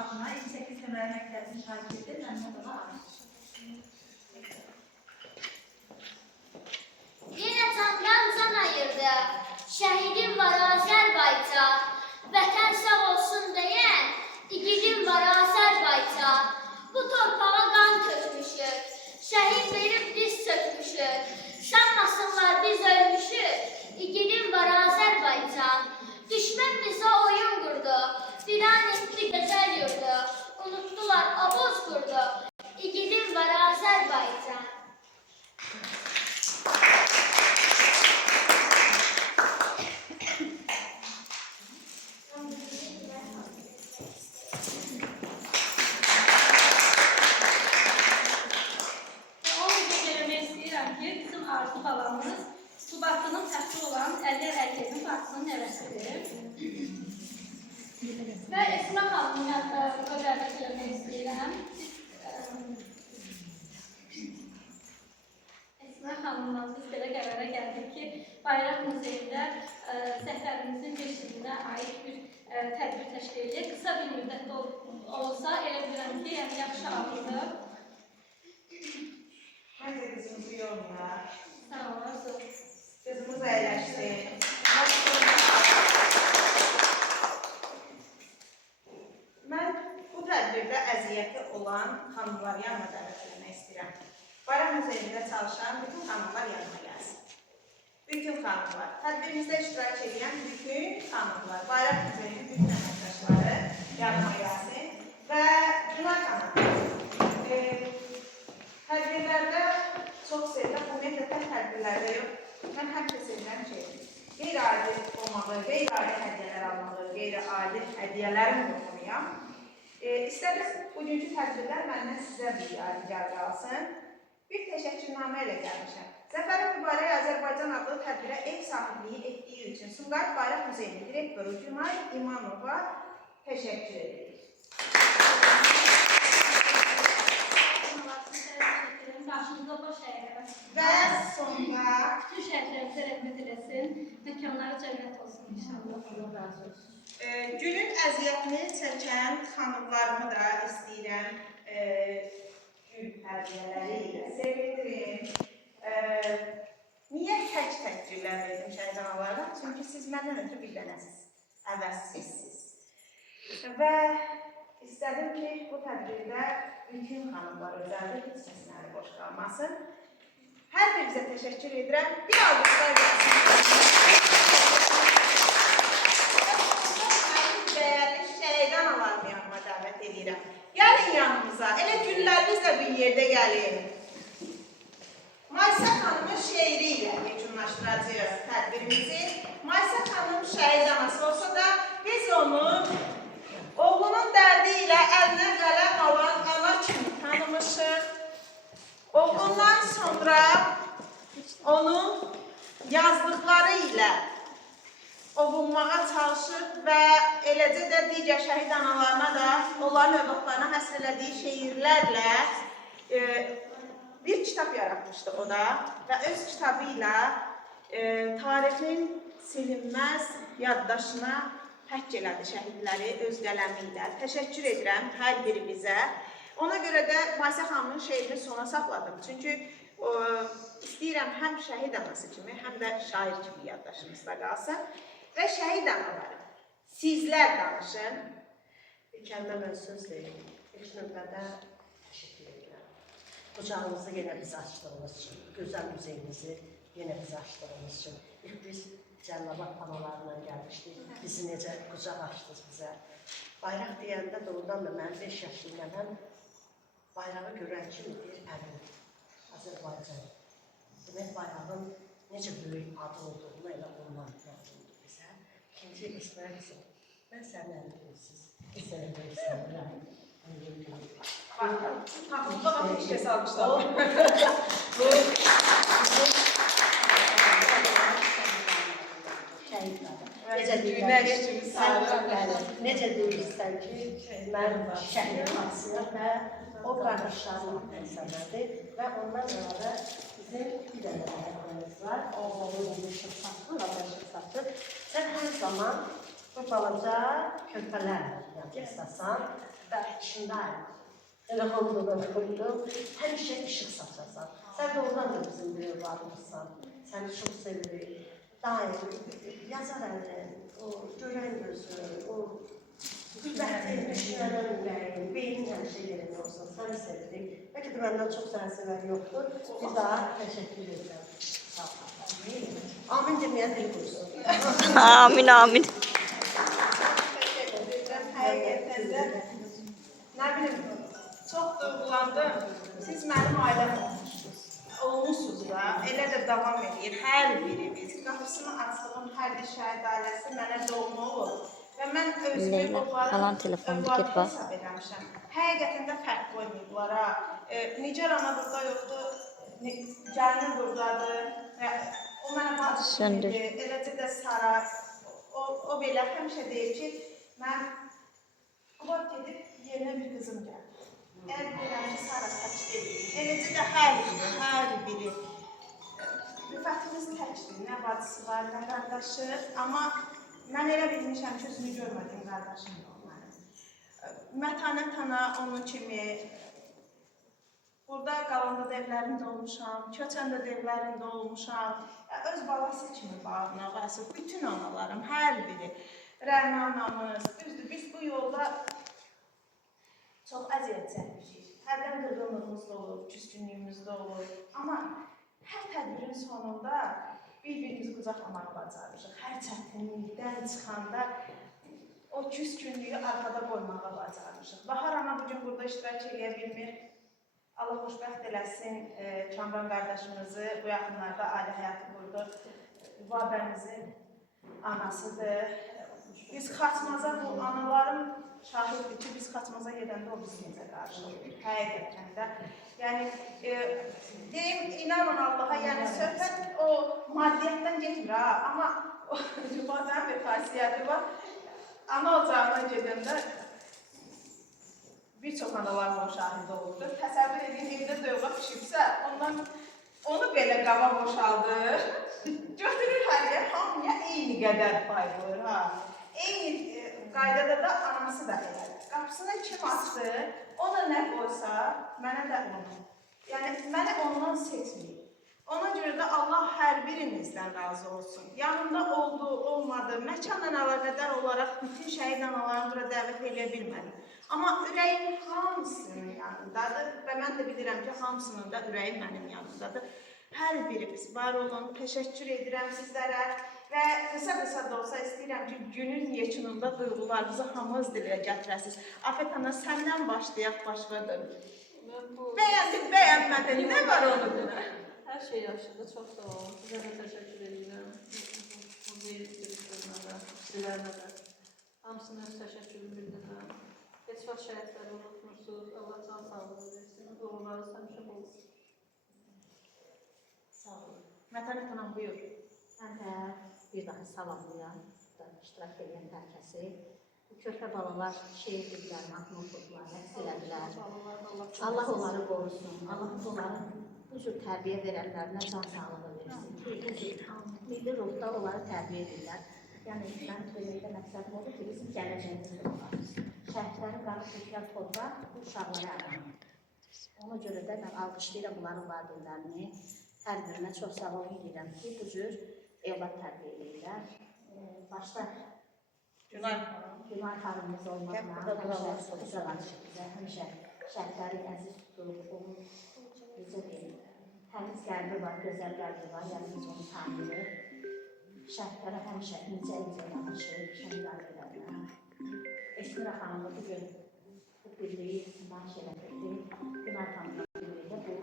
adına 28 nömrəli məktəbini şahid edir, məndən ona aiddir. Yine candan can ayırdı, şehidim var Azerbaycan. Vətən sağ olsun deyən, igidim var Azerbaycan. Bu torpağa qan tökmüşük, şehit verib diz çökmüşük. Sanmasınlar biz ölmüşük, igidim var Azerbaycan. Düşmən bizə oyun qurdu, viran etdi gözəl yurdu. Unutdular aboz qurdu, igidim var Azerbaycan. Arzu balamız Subatının təxti olan Əliyar Əliyevin bacısının nəvəsidir. Və Esma xanımın ödəvət eləmək istəyirəm. Esma xanımdan biz belə qərara gəldik ki, Bayraq Muzeyində Zəfərimizin 5 ilinə aid bir tədbir təşkil edək. Qısa bir müddətdə olsa, elə bilirəm ki, yaxşı alınır. Mən də qızımızı yorumlar. Sağ olasın. Qızımız əyləşdi. Mən bu tədbirdə əziyyəti olan xanımları yanıma dəvət etmək istəyirəm. Bayraq Muzeyində çalışan bütün xanımlar yanıma gəlsin. Bütün xanımlar. Tədbirimizdə iştirak edən bütün xanımlar, Bayraq Muzeyinin bütün əməkdaşları yanıma gəlsin. Və Günay xanım, tədbirlərdə çox sevirəm, ümumiyyətlə tək tədbirlərdə yox. Mən həmişə sevirəm ki, qeyri-adi olmağı, qeyri-adi hədiyyələr almağı, qeyri-adi hədiyyələrin olmalıyam. İstədim, bugünkü tədbirlər məndən sizə bir yadigar qalsın. Bir təşəkkürnamə ilə gəlmişəm. Zəfərin Mübarək Azərbaycan adlı tədbirə ev sahibliyi etdiyi üçün Sumqayıt Bayraq Muzeyinin direktoru Günay İmamova təşəkkür edirik. Və sonra bütün şəhidlərimizə rəhmət eləsin, məkanları cənnət olsun inşallah. Allah razı olsun. Günün əziyyətini çəkən xanımlarımı da istəyirəm gül hədiyyələri ilə sevindirim. Niyə tək təkcirlər verdim şəhid analarına? Çünki siz məndən ötürü bir dənəsiz, əvəzsizsiz. Və istədim ki, bu tədbirdə bütün xanımlar özəldə heç kəsləri boş qalmasın. Hər birinizə təşəkkür edirəm. Bir alqışlar gəlsin. Dəyərli şəhid analarımı yanıma dəvət edirəm. Gəlin yanımıza, elə günlərinizlə bir yerdə gəlin. Maysa xanımın şeiri ilə yekunlaşdıracağız tədbirimizi. Maysa xanım şəhid anası olsa da biz onu oğlunun dərdi ilə əlinə qələm alan ana kimi tanımışıq. Oğlundan sonra onun yazdıqları ilə ovunmağa çalışıb və eləcə də digər şəhid analarına da onların övladlarına həsr elədiyi şeirlərlə bir kitab yaratmışdı o da və öz kitabı ilə tarixin silinməz yaddaşına həkk elədi şəhidləri öz qələmi ilə. Təşəkkür edirəm hər biri bizə. Ona görə də Maysa xanımın şeirini sona saxladım. Çünki istəyirəm həm şəhid anası kimi, həm də şair kimi yaddaşımızda qalsın. Və şəhid anaları, sizlər danışın. Bir kəlmə mən söz deyim. İlk növbədə təşəkkür edirəm. Qucağınızı yenə biz açdığınız üçün, gözəl müzeyimizi yenə biz açdığınız üçün. İlk biz Cəllabat analarına gəlmişdik. Bizi necə qucaq açdınız bizə. Bayraq deyəndə doğrudan da mən 5 yaşındayım. Bayrağı görən kimi deyir əmin. Azərbaycan. Demək bayrağın necə böyük adı olduğunu elə ondan oldu bizə. İkinci İsmail qızım, mən sənin əlimdəsiz. Səni də istəyirəm. Taxılda da heç kəs almışlar. Necə deyirsən ki, mən şəhid atsıyam və o qardaşlarım əsəmədir və ondan əlavə bizim bir dənə əhəmiyyəmiz var. Oğlum işıq satır, işıq satır. Sən hər zaman bu balaca körpələr yadırsasan Bəlkindəyim. Telefonda koydum. Həmişə işıq saçasan. Sən də oradan da bizim bir evladımızsan. Səni çox sevirik. Daim yazar əlin, o görən gözü, o qüvvətin, düşünənən ürəyin, beynin həmişə yerində olsun. Səni sevirik. Bəlkə də məndən çox səni sevən yoxdur. Bir daha təşəkkür edirəm. Sağ olun. Amin deməyən dil qoysun. Amin, amin. Təşəkkür edirəm. Həqiqətən də nə bilim, çox duyğulandım. Siz mənim ailəm olmuşsunuz da, elə də davam edir. Hər birimiz, qapısını açdığım hər bir şəhid ailəsi mənə doğma olur. Və mən özümü Leyla, falan telefonda get bax. hesab eləmişəm. Həqiqətən də fərq qoymayıblar ha. Nigar ana burada yoxdur, gəlini buradadır. Və o mənə bacı kimidir, eləcə də Sara. O belə həmişə deyir ki, mən qubad gedib yerinə bir qızım gəldi. Əgər deyirəm ki, Sara tək deyil. Eləcə də hər biri. Rüfətimiz təkdir, nə bacısı var, nə qardaşı. Amma mən elə bilmişəm ki, özünü görmədim qardaşım da onların. Mətanət ana onun kimi, burada qalanda da evlərində olmuşam, köçəndə də evlərində olmuşam. Öz balası kimi bağına qalsın, bütün analarım, hər biri. Rəhmə anamız, düzdür, biz bu yolda çox əziyyət çəkmişik. Hərdən qırğınlığımız da olur, küskünlüyümüz də olur. Amma hər tədbirin sonunda bir-birimizi qucaqlamağı bacarmışıq. Hər çətinlikdən çıxanda o küskünlüyü arxada qoymağı bacarmışıq. Bahar ana bugün burada iştirak edə bilmir. Allah xoşbəxt eləsin Kamran qardaşımızı, bu yaxınlarda ailə həyatı qurdu. Babəmizin anasıdır. Biz Xaçmaza, bu anaların şahiddir ki, biz Xaçmaza gedəndə o bizi necə qarşılayır, həqiqətən də. Yəni, deyim, inanın Allaha, yəni söhbət o maddiyyətdən getmir ha, amma bazen bir xasiyyəti var. Ana ocağına gedəndə bir çox analar onun şahidi olurdur. Təsəvvür edin, evdə dövğa pişibsə, onu belə qaba boşaldır. Götürür hər yer, hamıya eyni qədər pay qoyur ha. Eyni qaydada da anası da elədir. Qapısını kim açdı, o da nə qoysa, mənə də onu. Yəni, mənə ondan seçməyib. Ona görə də Allah hər birimizdən razı olsun. Yanında oldu, olmadı, məkanla əlaqədar olaraq bütün şəhid analarını bura dəvət edə bilmədim. Amma ürəyim hamısının yanındadır və mən də bilirəm ki, hamısının da ürəyi mənim yanındadır. Hər birimiz var olun, təşəkkür edirəm sizlərə və qısa da olsa istəyirəm ki, günün yekununda duyğularınızı hamınız dilə gətirəsiniz. Afət ana, səndən başlayaq başladım. Bəyəndin, bəyənmədin, nə var onu dinə? Hər şey yaxşıdır, çox sağ olun. Sizə də təşəkkür edirəm. Bu deyildirlərinə də, sizlərlə də. Hamısına öz təşəkkürümü bildirirəm. Heç vaxt şəhidləri unutmursunuz. Allah can sağlığı versin. Doğrularınız həmişə bol olsun. Sağ olun. Mətanət anam, buyur. Mən də bir daha salamlayam, iştirak edən hər kəsi. Bu körpə balalar şehir dedilər, mahnı oxudular, rəqs elədilər. Allah onları qorusun, Allah onların bu cür tərbiyə verənlərinə can sağlığı versin ki, bu cür milli ruhda onları tərbiyə edirlər. Yəni, mən deməkdə məqsədim odur ki, bizim gələcəyimiz olmalıyız. Şəhidlərin qanı tökülən torpaq bu uşaqlara əmanətdir. Ona görə də mən alqışlayıram bunların valideynlərini. Hər birinə çox sağ olun deyirəm ki, bu cür evlat tərbiyə edirlər. Başda Günay xanımımız olmaqla həmişə uzaqlaşır bizə, həmişə şəhidləri əziz tutulur, onun bizə deyil. Təmiz qəlbi var, gözəl qəlbi var, yəni biz onu tanıyırıq. Şəhidlərə həmişə incə yanaşır, şəhid ailələrlə. Esmira xanımı bugün bu birliyi nümayiş elədirdi. Günay xanımla birlikdə bu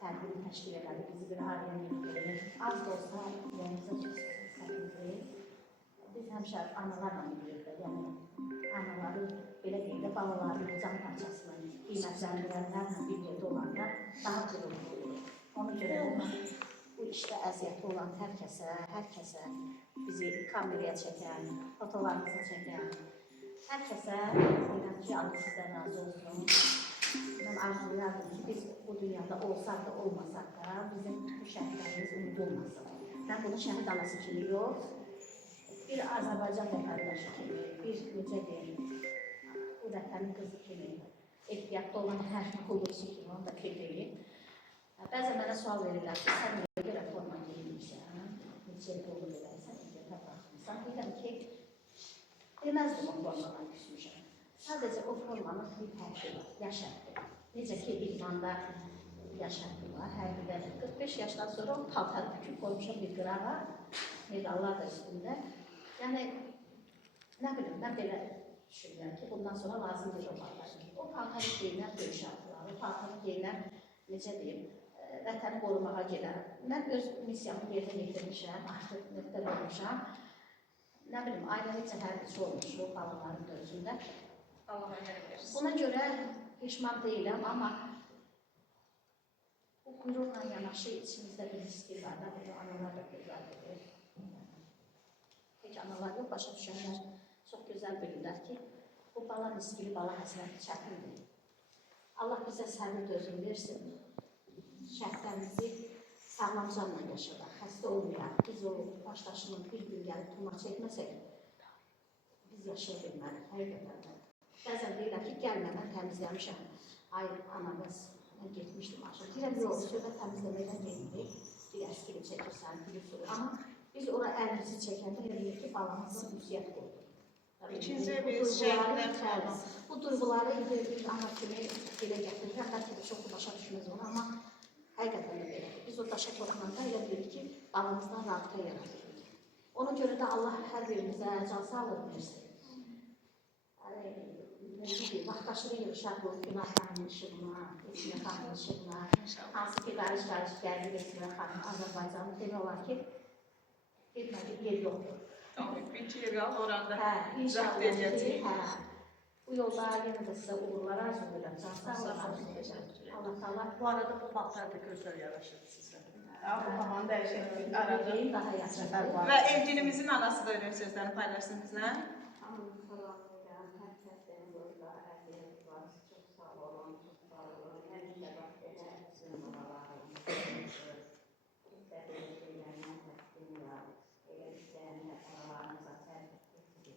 tərbiyəni təşkil elədi, bizi bir ailəyə yürüdürür. Az da olsa, yerimizə səbirdir. Biz həmişə analarla bilirik, yəni anaları belə deyil də balalarının can parçasını qiymətləndirənlərlə bir yerdə olanda daha qürurlu olur. Ona görə bu işdə əziyyəti olan hər kəsə bizi kameraya çəkən, fotolarımıza çəkən, hər kəsə deyirəm ki, Allah sizdən razı olsun. Mən arzulayardım ki, biz bu dünyada olsaq da, olmasaq da, bizim bu şəhidlərimiz unudulmasın. Mən bunu şəhid anası kimi yox, bir Azərbaycan vətəndaşı kimi, bir necə deyim, vətənin qızı kimi ehtiyatda olan hər olursa ki, onu da qeyd edeyim. Bəzən mənə sual verirlər ki, sən niyə görə forma geyinmişsən, neçə il olur edərsən, neçə baxmışsan. Deyirəm ki, deməzdim o formadan küsmüşəm. Sadəcə o formanın bir hərfi var, yaş hərfi. Necə ki, idmanda yaş hərfi var, hər bir 45 yaşdan sonra o paltar büküb qoymuşam bir qırağa, medallar da üstündə. Yəni, nə bilim, mən belə düşünürəm ki, bundan sonra lazımdır o paltar. O paltarı geyinər döyüş artıları, o paltarı geyinər, necə deyim, vətəni qorumağa gedən. Mən öz missiyamı yerinə yetirmişəm, artıq nöqtə olmuşam. Nə bilim, ailəli cəhərlici olmuşum balanların dözündə. Allah ömür versin. Buna görə peşman deyiləm, amma bu qürurla yanaşı içimizdə bir riski var. Nə bilim, analar da gözəl bilir. Heç analar yox, başa düşənlər çox gözəl bilirlər ki, bu bala riskili, bala həsrəti çətindir. Allah bizə səbir dözüm versin. Şəhətlərimizi sağlam canla yaşadaq, xəstə olmayaq. Biz o başdaşının bir gün gəlib tuma çəkməsək, biz yaşaya bilmərik, həqiqətən. Bəzən deyirlər ki, gəlmədən təmizləmişəm. Ay, anamız, mən getmişdim axşam. Deyirəm, yox, söhbət təmizləməkdən gelirik. Bir əskili çəkirsən, bir sürü. Amma biz ora əlimizi çəkəndə eləyir ki, balamızın müziyyət qoydu. İkinci bir şəhətlər bu duyğuları indi bir ana kimi dilə gətirirəm. Bəlkə də çox başa düşməz onu, amma həqiqətən də belədir. Biz o daşa qorxmanda elə bilirik ki, balımızdan rabitə yaratırıq. Ona görə də Allah hər birimizə can sağlıq versin. Vaxtaşırı yığışaq bu Günah xanımın işığına, Esmə xanımın işığına, hansı ki, qarış gəldi Esmə xanım, Azərbaycanın demək olar ki, getmədik yer yoxdur. bir iki yer qaldı oranda. İnşallah ki, bu yolda yenə də sizə uğurlar arzu edirəm. Can sağlıq. Allah. Bu arada bu paltar da gözəl yaraşır sizə. Tamam, dəyişək arada. Daha yaxşı. Və evcilимizin anası da öyle sözlərini paylaşsın bizlə. Hamını salamlayıram. Hər kəsdən gözlər, əziyyət var. Çox sağ olun, çox sağ olun. Həmişə bax belə bizim analarım. İstədiyim şeylərlə təsdiqlər. Elə istəyənlə aralarınıza tərk etdik.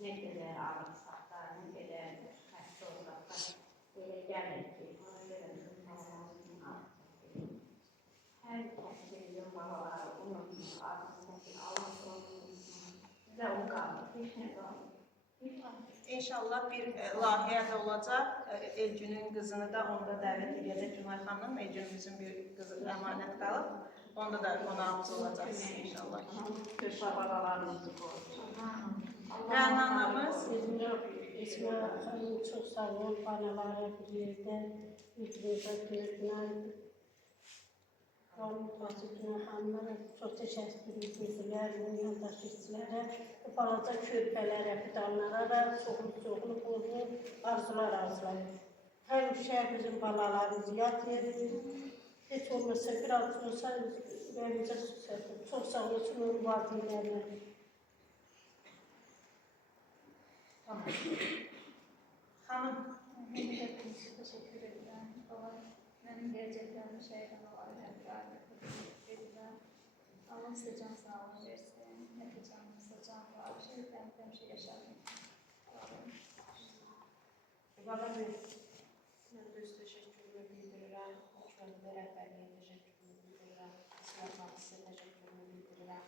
Nə qədər ağırsak da, nə qədər xəstə olsaq da, belə gəlir ki, ona görə bizim babalarımızın artıq. Hər kəsin babaları unutmuş, artıq Allah olsun. Bizə o qalır, heç nə qalır. İnşallah bir layihə də olacaq. Elgünün qızını da onda dəvət edəcək Cümay xanım. Elgünümüzün bir qızı əmanət qalıb. Onda da qonağımız olacaq inşallah. Babalarımızı qoyur. Rəna anamız. Esmə xanım çox sağ ol, banaları bir yerdə mütləqə gördülər. Qanun xanımlara çox təşəkkür edirlər, yoldaş işçilərə, balaca körpələrə, fidanlara da çoxlu qoyun arzular arzulayır. Həmişə bizim balalarımız yad yeridir. Heç olmasa biraz olsa ürəyimizə su çəkir. Çox sağ olsun, onun valideynlərinə. Xanım. Teşekkür ederim. Benim gerçekten şeyden Allah size can sağlığı versin. Hep canınızda can var. Şeyden şey yaşadım. Bana bir Mən də öz təşəkkürümü bildirirəm. Kəndə rəhbərliyə təşəkkürümü bildirirəm. İslam xanımıza təşəkkürümü bildirirəm.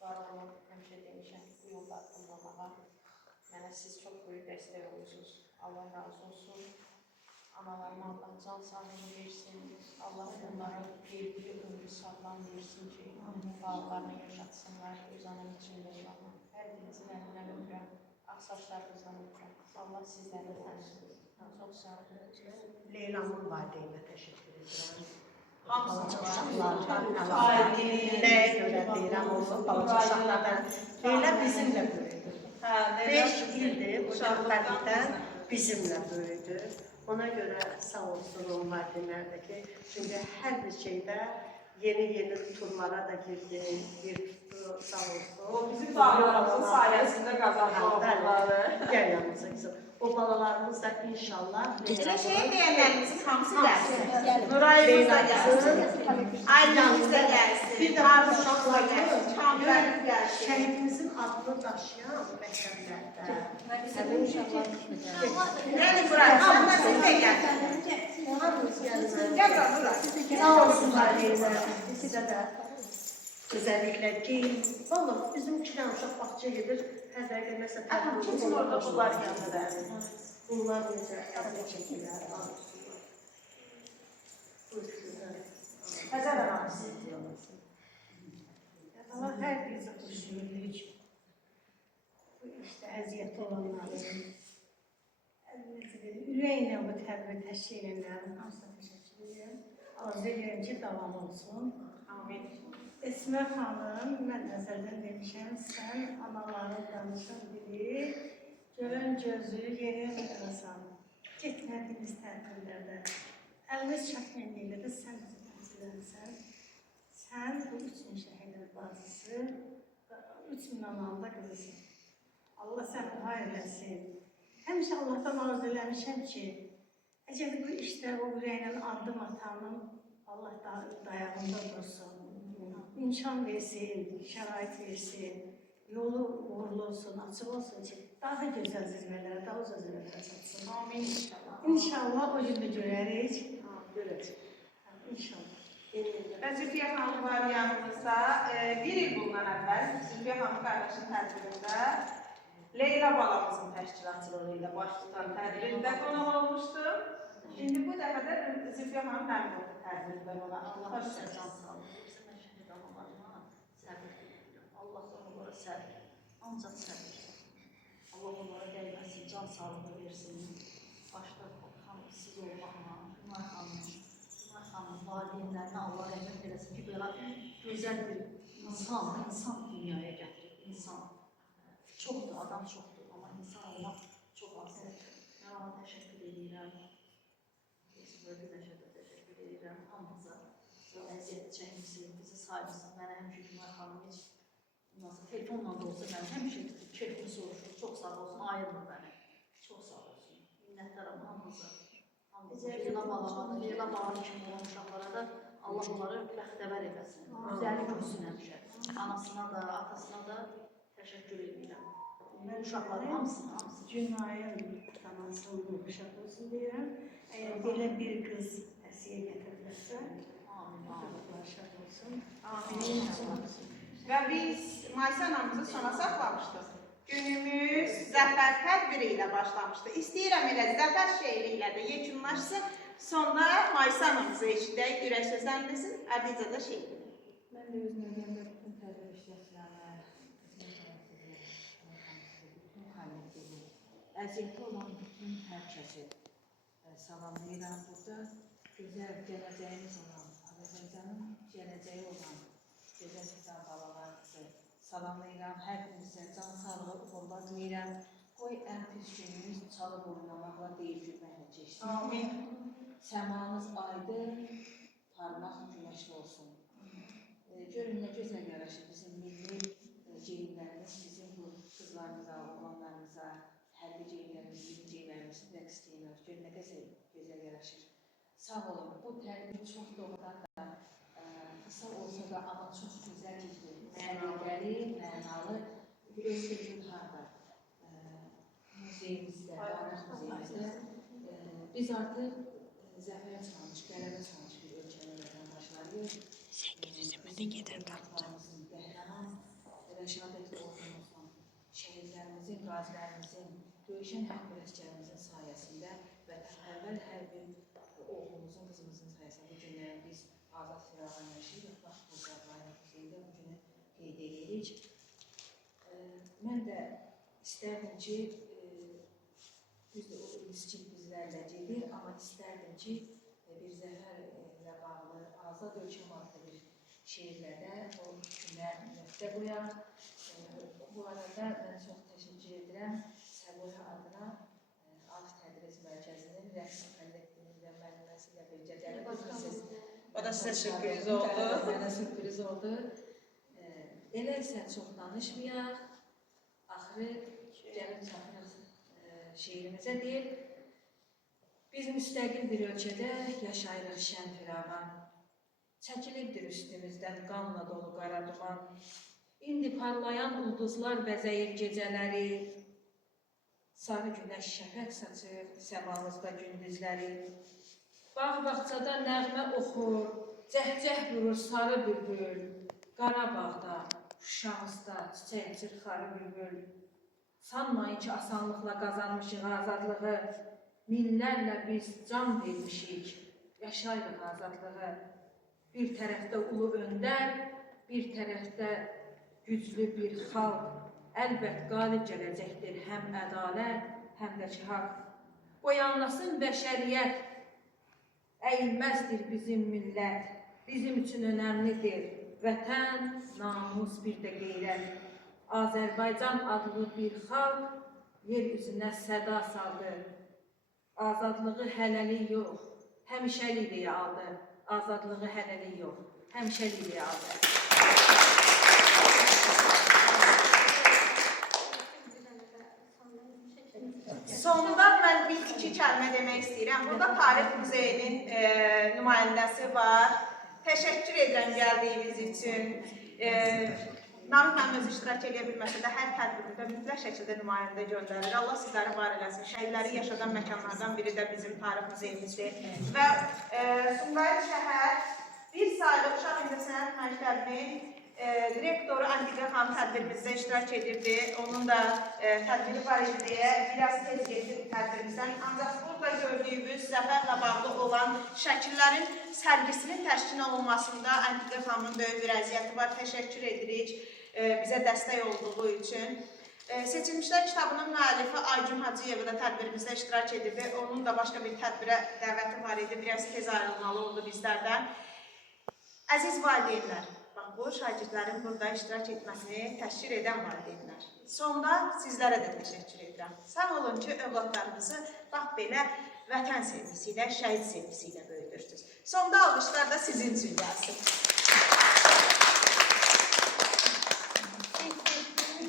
Var olun, həmişə demişəm ki, bu yolda addımlamağa. Mənə siz çox böyük dəstək olursunuz. Allah razı olsun. Analarıma Allah can sağlığı versin. Allah onlara qeyri ömrü sağlam versin ki, bağlarını yaşatsınlar, öz anın içində olanlar. Hər birinizin əlinə öpürəm. Ağsaçlarınızdan öpürəm. Allah sizləri tanısın. Çox sağ olun. Leylanın valideyninə təşəkkür edirəm. Hamısı uşaqlardan valideynlərə görə deyirəm olsun, balaca uşaqlardan. Leyla bizimlə böyüdü. 5 ildir bu uşaqlardan bizimlə böyüdü. Ona görə sağ olsun o valideynlərdəki. Çünki hər bir şeydə yeni turlara da girdi, bir tutdu, sağ olsun. O bizim bağlarımızın sayəsində qazandı onları. Gəl yanımıza qızım. O balalarımız da inşallah Elə şey deyənlərimizin hamısı gəlsin. Gəlin. Nurayımız da gəlsin. Leyla'mızın, Aylığımız da gəlsin. bir də Arzu'muz da uşaqlarımız, gəlsin. Kamillərimiz gəlsin. şəhidimizin adını daşıyan məktəblərdə. Həmin uşaqlar Yəni Nuray, amma siz də gəlsin. Hamımız gəlsin. Gəl bura, Nuray. Sağ olsunlar Leyla. Sizə də gözəlliklər geyin. Vallahi bizim 2 dənə uşaq bağçaya gedir. Hər dəqiqə məsəl Bizim orada bunlar yanında. Bunlar necə əziyyət çəkirlər. Buyursunlar. Həzər anamız. Allah hər birinizə xoşlayırıq. Bu işdə əziyyəti olanların, ürəklə bu tədbir təşkil edənlərin hamısına təşəkkür edirəm. Arzu edirəm ki, davam olsun. Amin. Esmə xanım, mən nəzərdən demişəm, sən anaların danışan biri, görən gözü yerə verəsən. Getmədiyimiz tədbirlərdə, əlimiz çəkməyində də sən bizi təmsil edirsən. Sən bu üçün şəhidin bacısı, 3000 ananda qızısın. Allah səni hayırləsin. Həmişə Allahdan arzu eləmişəm ki, əgər bu işdə o ürəklə addım atanın Allah dayağında dursun. İmkan versin, şərait versin, yolu uğurlu olsun, açıq olsun ki, daha gözəl zirvələrə, daha uzun zirvələrə çatsın. Amin inşallah. İnşallah o gün də görərik. Görəcək. İnşallah. Və Zülfiyə xanım var yanımızda. Bir il bundan əvvəl Zülfiyə xanım qardaşın tədbirində Leyla balamızın təşkilatçılığı ilə baş tutan tədbirdə qonaq olmuşdu. Şimdi bu dəfə də Zülfiyə xanım mənim oldu tədbirdə qonaq. Allah sizə can sağlığı versin. Mən şəhid analarıma səbir edirəm. Allah onlara səbir. Ancaq səbir. Allah onlara dəyməsin, can sağlığı versin. Başda xanım siz olmaqla, Hümar xanım valideynlərinə Allah rəhmət eləsin ki, belə gözəl bir insan dünyaya gətirib. İnsan çoxdur, adam çoxdur, amma insan olmaq çox azdır. Mən ona təşəkkür edirəm. Güneşə də təşəkkür edirəm. Hamınıza əziyyət çəkmişsiniz, bizi saymışsınız. Mənə həmişə Hümar xanım heç telefonla da olsa mən həmişə keyfini soruşur. Çox sağ olsun, ayırmır məni. Çox sağ olsun. Minnətdaram hamınıza. Leyla balanın kimi olan uşaqlara da Allah onları bəxtəvər eləsin. Üzərini görsün həmişə. Anasına da, atasına da təşəkkür edirəm. Uşaqların hamısına. Günayın tanasının uşaq olsun deyirəm. Əgər belə bir qızəsiyə gətirilərsə, şad olsun. Amin. Və biz Maysa anamızı sona saxlamışdıq. Günümüz zəfər tədbiri ilə başlamışdı. İstəyirəm elə zəfər şeiri ilə də yekunlaşsın. Sonra Maysa anamızı eşidək, ürək sözləndirsin, Ədicə də şeir. Mən də öz növbəmdə bütün tədbir işləyicilərinə, bütün xəlqləri, əziyyəti olan bütün hər kəsi salamlayıram. Burada gözəl gələcəyimiz olan, Azərbaycanın gələcəyi olan gözəl fidan balalarımızı salamlayıram. Hər birinizə can sağlığı, uğurlar diləyirəm. Qoy ən pis günümüz çalıb oynamaqla deyil gülməklə keçsin. Amin. Səmanız aydın, parlaq günəşli olsun. Görün nə gözəl yaraşır bizim milli geyimlərimiz, bizim bu qızlarımıza, oğlanlarımıza, hərbi geyimlərimiz, milli geyimlərimiz, rəqs geyimlər, görün nə gözəl yaraşır. Sağ olun, bu tədbir çox doğrudan da qısa olsa da, amma çox gözəl gizdir. Səliqəli, mənalı, öz Gülharda muzeyimizdə, Qaraq muzeyimizdə biz artıq zəfərə çalmış, qələbə çalmış bir ölkənin vətəndaşlarıyıq. Qəhrəman, rəşadətli ordumuzun, şəhidlərimizin, qazilərimizin, döyüşən hər bir əsgərimizin sayəsində və əvvəl hər bir oğlumuzun, qızımızın sayəsində bu günləri biz azad firaqan yaşayırıq. Baş burada, Qaraq muzeyində bu günü qeyd edirik. Mən də istərdim ki, düzdür, o ilişkin bizlərlə gedir, amma istərdim ki, bir zəfər ilə bağlı azad ölkəm adlı bir şeirlərdə o günə nöqtə qoyaq. Bu arada mən çox təşəkkür edirəm Səbuha adına Arz Tədris Mərkəzinin rəqs kollektivi və müəlliməsi ilə birgə gəlib. O da sizə sürpriz oldu. Mənə sürpriz oldu. Elə isə çox danışmayaq. Axırı gəlib çatırıq şeirimizə deyir. Biz müstəqil bir ölkədə yaşayırıq şən firavan. Çəkilibdir üstümüzdən qanla dolu qara duman. İndi parlayan ulduzlar bəzəyir gecələri. Sarı günəş şəfəq saçır səmamızda gündüzləri. Bağ-bağçada nəğmə oxur, cəhcəh vurur sarı bülbül. Qarabağda, Şuşamızda çiçək açır xarı bülbül. Sanmayın ki, asanlıqla qazanmışıq azadlığı. Minlərlə biz can vermişik, yaşayırıq azadlığı. Bir tərəfdə ulu öndər, bir tərəfdə güclü bir xalq. Əlbət qalib gələcəkdir həm ədalət, həm də ki haqq. Boyanlasın bəşəriyyət, əyilməzdir bizim millət. Bizim üçün önəmlidir vətən, namus, bir də qeyrət. Azərbaycan adlı bir xalq yer üzünə səda saldı. Azadlığı hələlik yox, həmişəlik aldı. Azadlığı hələlik yox, həmişəlik aldı. Sonunda mən bir iki kəlmə demək istəyirəm. Burada Tarix Muzeyinin nümayəndəsi var. Təşəkkür edirəm gəldiyiniz üçün. Namiq mənim özü iştirak edə bilməsə də hər tədbirdə mütləq şəkildə nümayəndə göndərir. Allah sizləri var eləsin. Şəhidləri yaşadan məkanlardan biri də bizim Tarix Muzeyimizdir. Və Sumqayıt şəhər bir saylı uşaq incəsənət məktəbinin direktoru Antiqə xanım tədbirimizdə iştirak edirdi. Onun da tədbiri var idi deyə biraz tez getirdik tədbirimizdən. Ancaq burada gördüyümüz zəfərlə bağlı olan şəkillərin sərgisinin təşkil olunmasında Antiqə xanımın böyük bir əziyyəti var. Təşəkkür edirik bizə dəstək olduğu üçün. Seçilmişlər kitabının müəllifi Aygün Hacıyeva da tədbirimizdə iştirak edirdi. Onun da başqa bir tədbirə dəvəti var idi. Biraz tez ayrılmalı oldu bizlərdən. Əziz valideynlər, bu şagirdlərin burada iştirak etməsini təşkil edən valideynlər. Sonda sizlərə də təşəkkür edirəm. Sağ olun ki, övladlarınızı bax belə vətən sevgisi ilə, şəhid sevgisi ilə böyüdürsünüz. Sonda alqışlar da sizin üçün gəlsin.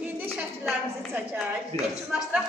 İndi şəkillərimizi çəkək.